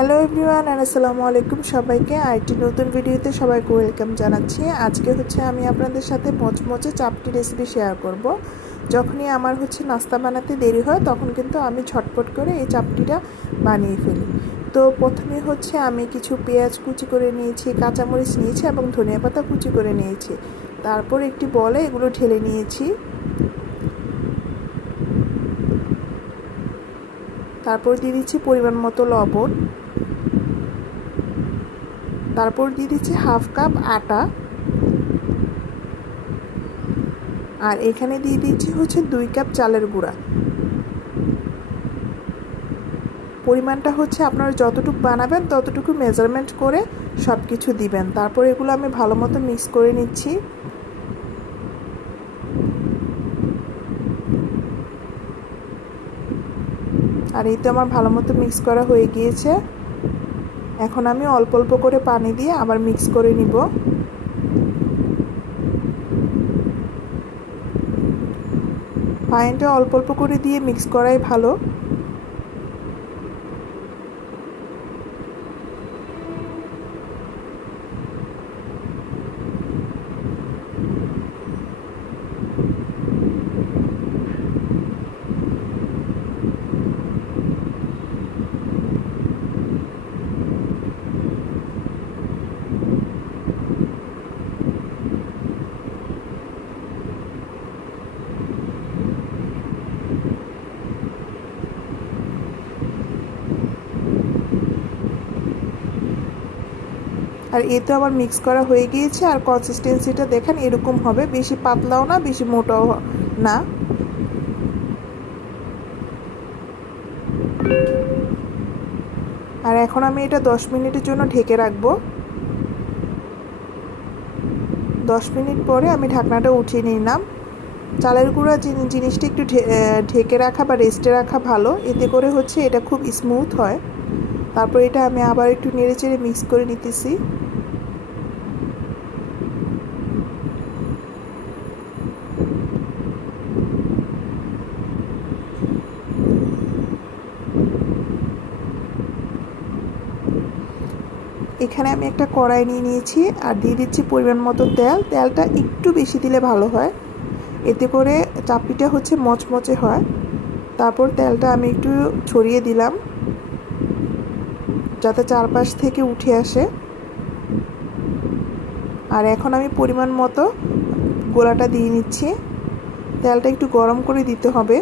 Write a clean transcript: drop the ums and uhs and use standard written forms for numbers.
Hello everyone and আসসালামু আলাইকুম সবাইকে আরেকটি নতুন ভিডিওতে সবাইকে ওয়েলকাম জানাচ্ছি। আজকে আমি আপনাদের সাথে মচমচে চাপটি রেসিপি শেয়ার করব। যখনই আমার নাস্তা বানাতে দেরি হয় তখন কিন্তু আমি ঝটপট করে এই চাপটিটা বানিয়ে ফেলি। তো প্রথমে আমি কিছু পেঁয়াজ কুচি করে নিয়েছি, কাঁচামরিচ নিয়েছি এবং ধনিয়া পাতা কুচি করে নিয়েছি। তারপর একটি বলে এগুলো ঢেলে নিয়েছি। তারপর দিয়ে দিচ্ছি পরিমাণ মতো লবণ। তারপর দিয়ে দিচ্ছি হাফ কাপ আটা, আর এখানে দিয়ে দিচ্ছি 2 কাপ চালের গুঁড়া। পরিমাণটা আপনারা যতটুকু বানাবেন ততটুকু মেজারমেন্ট করে সব কিছু দিবেন। তারপর এগুলো আমি ভালো মতো মিক্স করে নিচ্ছি। আর এই তো আমার ভালো মতো মিক্স করা হয়ে গিয়েছে। এখন আমি অল্প অল্প করে পানি দিয়ে আবার মিক্স করে নিব। পানিটা অল্প অল্প করে দিয়ে মিক্স করাই ভালো। আর এই তো আমার মিক্স করা হয়ে গিয়েছে। আর কনসিস্টেন্সিটা দেখেন এরকম হবে, বেশি পাতলাও না বেশি মোটাও না। আর এখন আমি এটা 10 মিনিটের জন্য ঢেকে রাখবো। 10 মিনিট পরে আমি ঢাকনাটা উঠিয়ে নিলাম। চালের গুঁড়া জিনিসটা একটু ঢেকে রাখা বা রেস্টে রাখা ভালো, এতে করে এটা খুব স্মুথ হয়। তারপর এটা আমি আবার একটু নেড়েচেড়ে মিক্স করে নিতেছি। এখানে আমি একটা কড়াই নিয়ে নিয়েছি আর দিয়ে দিচ্ছি পরিমাণ মতো তেল। তেলটা একটু বেশি দিলে ভালো হয়, এতে করে চাপটিটা মচমচে হয়। তারপর তেলটা আমি একটু ছড়িয়ে দিলাম যাতে চারপাশ থেকে উঠে আসে। আর এখন আমি পরিমাণ মতো গোলাটা দিয়ে নিচ্ছি। তেলটা একটু গরম করে দিতে হবে।